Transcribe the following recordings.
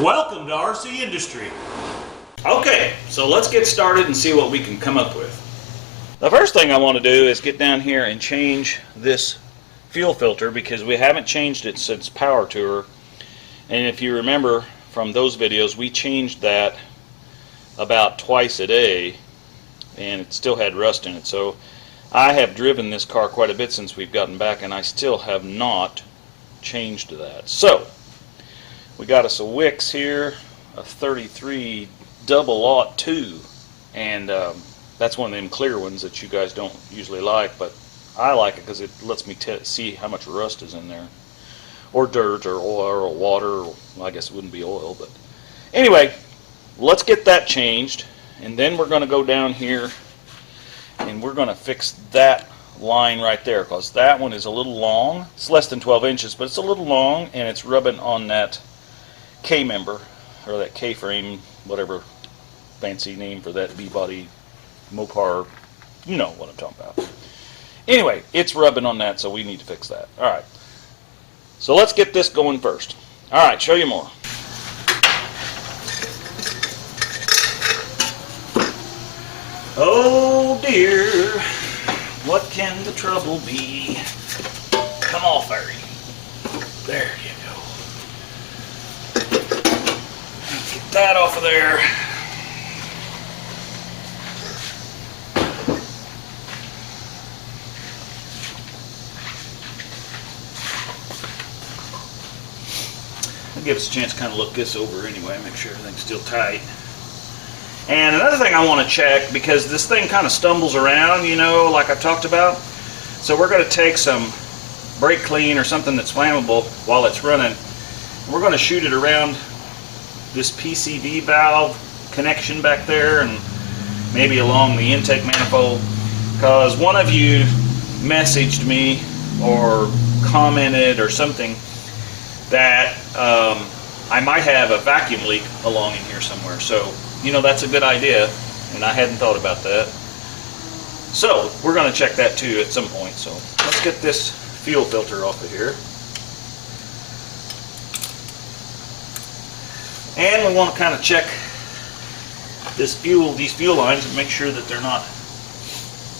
Welcome to RCindustry. Okay, so let's get started and see what we can come up with. The first thing I want to do is get down here and change this fuel filter because we haven't changed it since Power Tour. And if you remember from those videos, we changed that about twice a day and it still had rust in it. So I have driven this car quite a bit since we've gotten back and I still have not changed that. So we got us a Wix here, a 33 double-aught 2, and that's one of them clear ones that you guys don't usually like, but I like it because it lets me see how much rust is in there, or dirt, or oil, or water. Well, I guess it wouldn't be oil, but anyway, let's get that changed, and then we're going to go down here and we're going to fix that line right there because that one is a little long. It's less than 12 inches, but it's a little long, and it's rubbing on that K-member, or that K-frame, whatever fancy name for that B-body Mopar, you know what I'm talking about. Anyway, it's rubbing on that, so we need to fix that. Alright, so let's get this going first. Alright, show you more. Oh dear, what can the trouble be? Come off, Harry. There you go. Get that off of there. I'll give us a chance to kind of look this over anyway, make sure everything's still tight. And another thing I want to check, because this thing kind of stumbles around, you know, like I talked about. So we're going to take some brake clean or something that's flammable while it's running. We're going to shoot it around this PCV valve connection back there and maybe along the intake manifold, because one of you messaged me or commented or something that I might have a vacuum leak along in here somewhere. So, you know, that's a good idea, and I hadn't thought about that. So we're going to check that too at some point. So let's get this fuel filter off of here. And we want to kind of check these fuel lines and make sure that they're not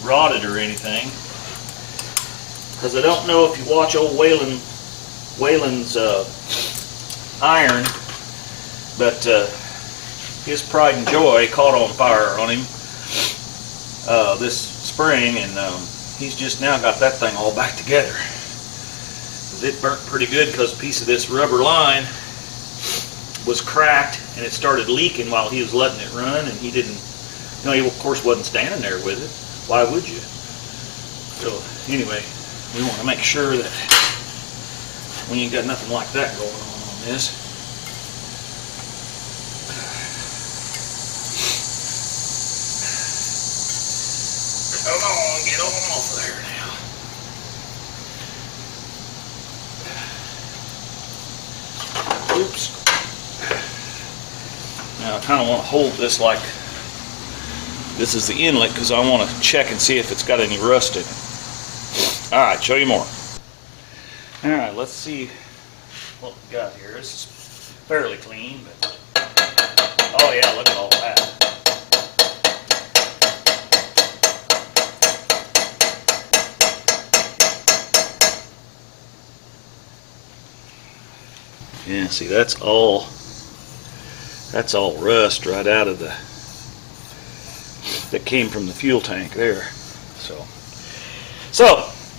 rotted or anything. Because I don't know if you watch old Waylon's iron, but his pride and joy caught on fire on him this spring, and he's just now got that thing all back together. It burnt pretty good because a piece of this rubber line was cracked and it started leaking while he was letting it run, and he didn't, you know, he of course wasn't standing there with it. Why would you? So anyway, we want to make sure that we ain't got nothing like that going on this. Come on, get on off there now. Oops. Now I kind of want to hold this like this is the inlet because I want to check and see if it's got any rust in it. Alright, show you more. Alright, let's see what we got here. This is fairly clean, but oh yeah, look at all that. Yeah, see, that's all rust right out of that came from the fuel tank there. So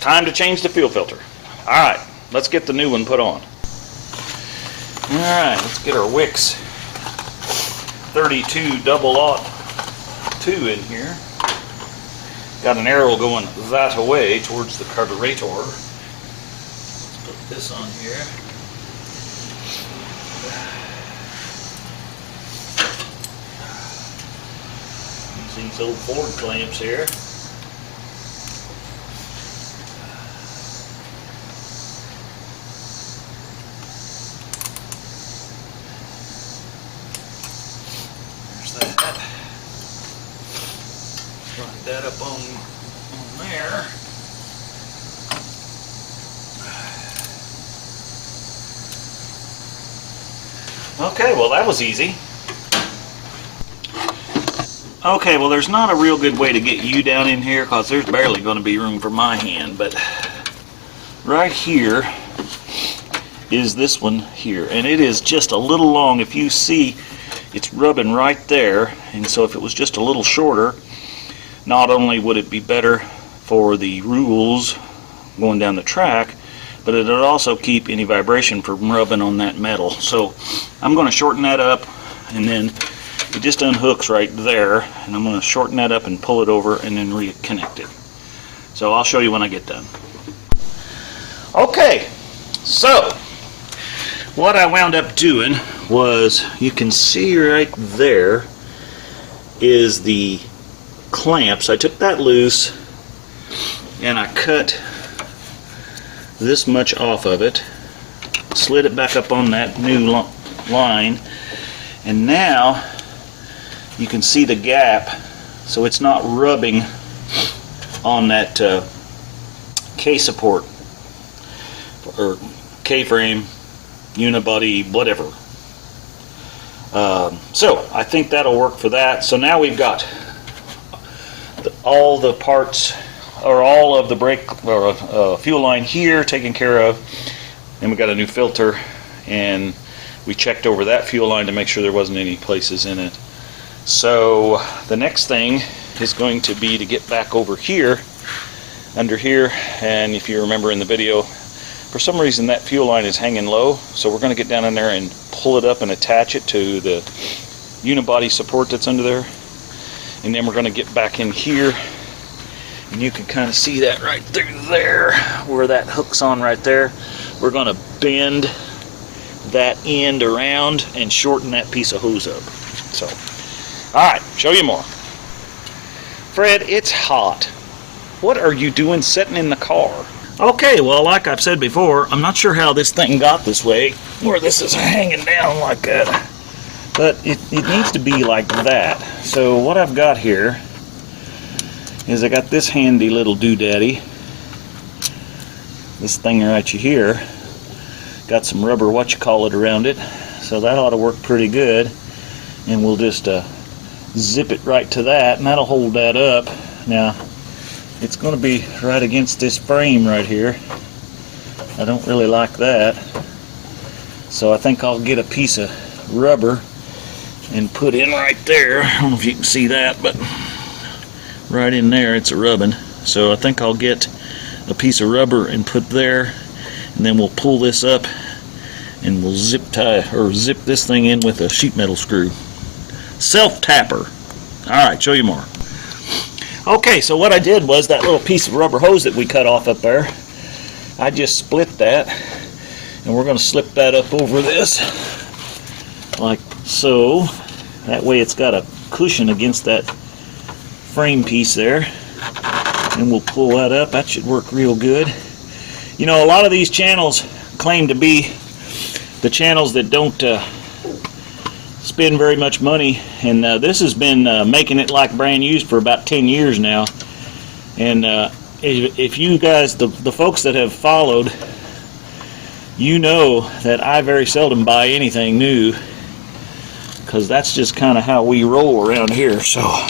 time to change the fuel filter. Alright, let's get the new one put on. Alright, let's get our Wix 32 double-aught 2 in here. Got an arrow going that way towards the carburetor. Let's put this on here. These old Ford clamps here. There's that. Slide that up on there. Okay, well that was easy. Okay, well there's not a real good way to get you down in here because there's barely going to be room for my hand, but right here is this one here, and it is just a little long. If you see, it's rubbing right there, and so if it was just a little shorter, not only would it be better for the rules going down the track, but it would also keep any vibration from rubbing on that metal. So I'm going to shorten that up, and then it just unhooks right there, and I'm going to shorten that up and pull it over and then reconnect it. So I'll show you when I get done. Okay, so what I wound up doing was, you can see right there is the clamps. I took that loose and I cut this much off of it, slid it back up on that new line, and now you can see the gap, so it's not rubbing on that K-support or K-frame, unibody, whatever. So I think that'll work for that. So now we've got all the parts, or all of the brake or fuel line here taken care of, and we got a new filter, and we checked over that fuel line to make sure there wasn't any places in it. So the next thing is going to be to get back over here, under here, and if you remember in the video, for some reason that fuel line is hanging low, so we're going to get down in there and pull it up and attach it to the unibody support that's under there, and then we're going to get back in here, and you can kind of see that right through there where that hooks on right there. We're going to bend that end around and shorten that piece of hose up. So alright, show you more. Fred, it's hot. What are you doing sitting in the car? Okay, well, like I've said before, I'm not sure how this thing got this way, where this is hanging down like that. But it needs to be like that. So what I've got here is I got this handy little doodaddy. This thing right here. Got some rubber whatchamacallit around it. So that ought to work pretty good. And we'll just zip it right to that, and that'll hold that up. Now, it's going to be right against this frame right here. I don't really like that. So I think I'll get a piece of rubber and put in right there. I don't know if you can see that, but right in there it's a rubbing. So I think I'll get a piece of rubber and put there, and then we'll pull this up and we'll zip tie or zip this thing in with a sheet metal screw. Self tapper. Alright, show you more. Okay, so what I did was that little piece of rubber hose that we cut off up there, I just split that, and we're going to slip that up over this like so. That way it's got a cushion against that frame piece there, and we'll pull that up. That should work real good. You know, a lot of these channels claim to be the channels that don't spend very much money, and this has been making it like brand used for about 10 years now. And if you guys, the folks that have followed, you know that I very seldom buy anything new, because that's just kind of how we roll around here. So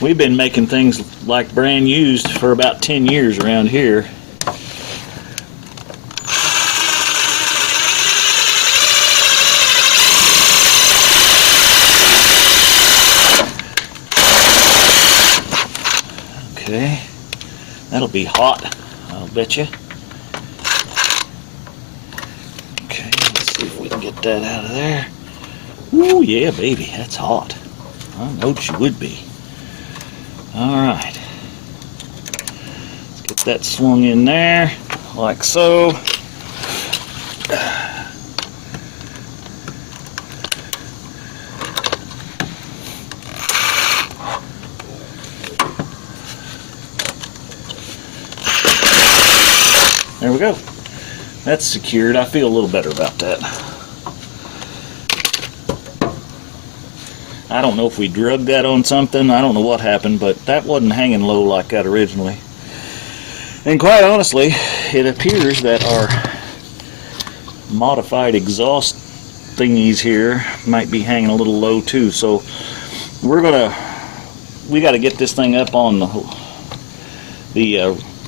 we've been making things like brand used for about 10 years around here. Okay, that'll be hot, I'll bet you. Okay, let's see if we can get that out of there. Ooh, yeah, baby, that's hot. I knowed she would be. Alright, let's get that swung in there, like so. There we go. That's secured. I feel a little better about that. I don't know if we drugged that on something. I don't know what happened, but that wasn't hanging low like that originally. And quite honestly, it appears that our modified exhaust thingies here might be hanging a little low too. So we got to get this thing up on the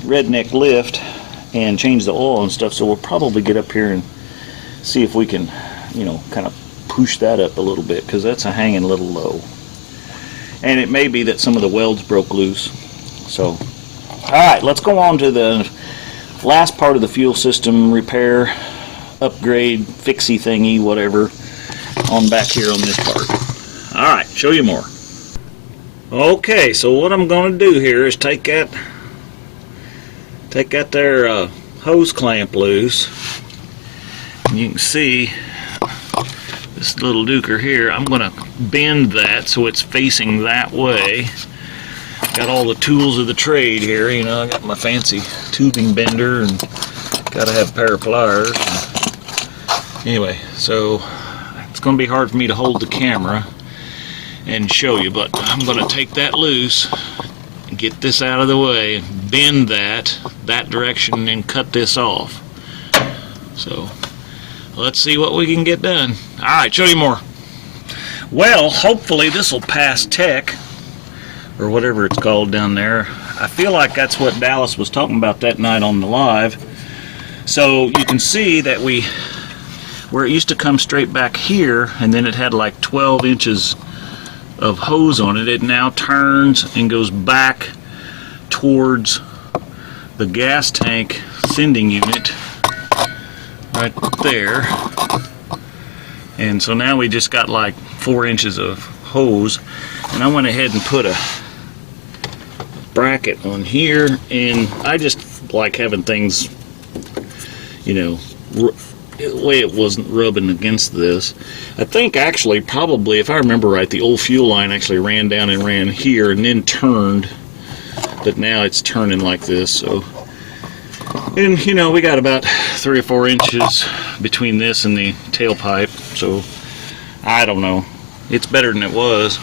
redneck lift and change the oil and stuff. So we'll probably get up here and see if we can, you know, kind of push that up a little bit, because that's hanging a little low. And it may be that some of the welds broke loose. So, all right, let's go on to the last part of the fuel system repair, upgrade, fixie thingy, whatever, on back here on this part. All right, show you more. Okay, so what I'm going to do here is take that there hose clamp loose. And you can see this little duker here. I'm going to bend that so it's facing that way. Got all the tools of the trade here. You know, I got my fancy tubing bender and got to have a pair of pliers. Anyway, so it's going to be hard for me to hold the camera and show you, but I'm going to take that loose, get this out of the way, and bend that direction and cut this off. So let's see what we can get done. Alright, show you more. Well, hopefully this will pass tech, or whatever it's called down there. I feel like that's what Dallas was talking about that night on the live. So you can see that where it used to come straight back here, and then it had like 12 inches of hose on it, it now turns and goes back towards the gas tank sending unit right there. And so now we just got like 4 inches of hose, and I went ahead and put a bracket on here, and I just like having things, you know, the way it wasn't rubbing against this. I think actually, probably, if I remember right, the old fuel line actually ran down and ran here and then turned, but now it's turning like this. So, and you know, we got about 3 or 4 inches between this and the tailpipe, so I don't know, it's better than it was.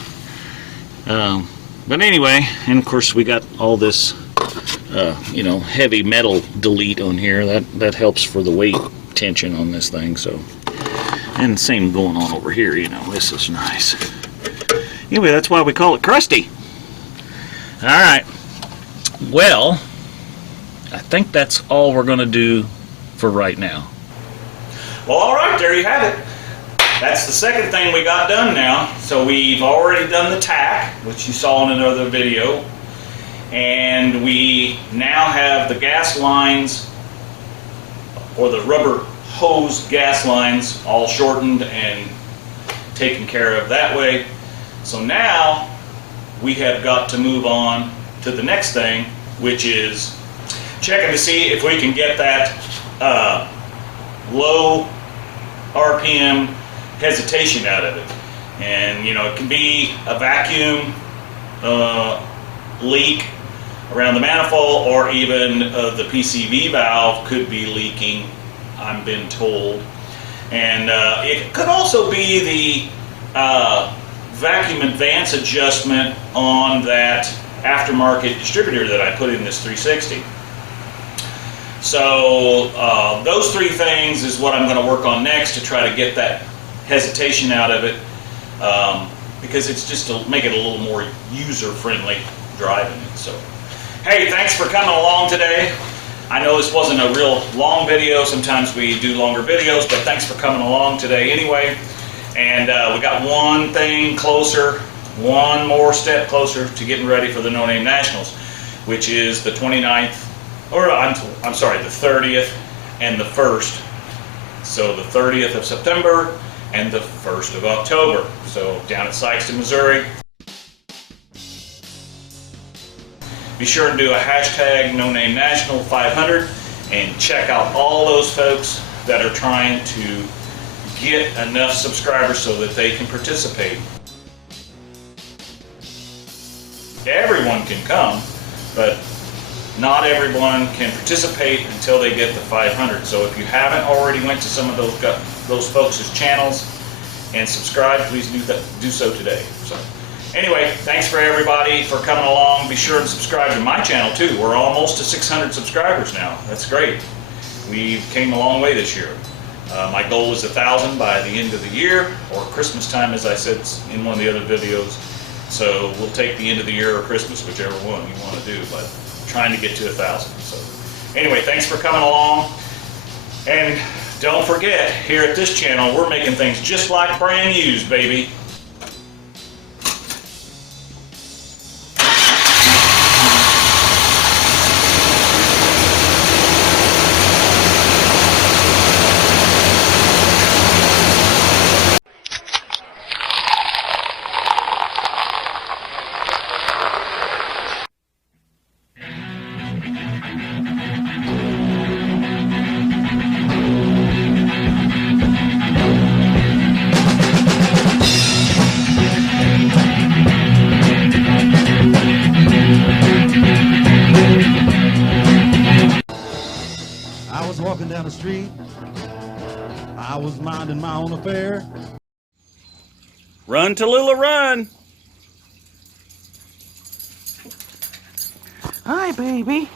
But anyway, and of course we got all this you know, heavy metal delete on here. That helps for the weight tension on this thing. So, and same going on over here, you know, this is nice. Anyway, that's why we call it crusty. Alright, well, I think that's all we're going to do for right now. Well, alright, there you have it. That's the second thing we got done now. So we've already done the tack, which you saw in another video, and we now have the gas lines, or the rubber hose gas lines, all shortened and taken care of that way. So now we have got to move on to the next thing, which is checking to see if we can get that low RPM hesitation out of it. And you know, it can be a vacuum leak around the manifold, or even the PCV valve could be leaking, I've been told. And it could also be the vacuum advance adjustment on that aftermarket distributor that I put in this 360. So those three things is what I'm going to work on next to try to get that hesitation out of it, because it's just to make it a little more user-friendly driving it. So, hey, thanks for coming along today. I know this wasn't a real long video. Sometimes we do longer videos, but thanks for coming along today anyway. And we got one thing closer, one more step closer to getting ready for the No Name Nationals, which is the 29th, or I'm sorry, the 30th and the 1st. So the 30th of September and the 1st of October. So down at Sykeston, Missouri. Be sure to do a hashtag NoNameNational 500 and check out all those folks that are trying to get enough subscribers so that they can participate. Everyone can come, but not everyone can participate until they get the 500. So if you haven't already went to some of those folks' channels and subscribed, please do so today. So anyway, thanks for everybody for coming along. Be sure to subscribe to my channel too. We're almost to 600 subscribers now. That's great. We came a long way this year. My goal is 1,000 by the end of the year, or Christmas time, as I said in one of the other videos. So we'll take the end of the year or Christmas, whichever one you want to do, but trying to get to 1,000. So anyway, thanks for coming along. And don't forget, here at this channel, we're making things just like brand used, baby. I was walking down the street, I was minding my own affair. Run, Tallulah, run! Hi, baby.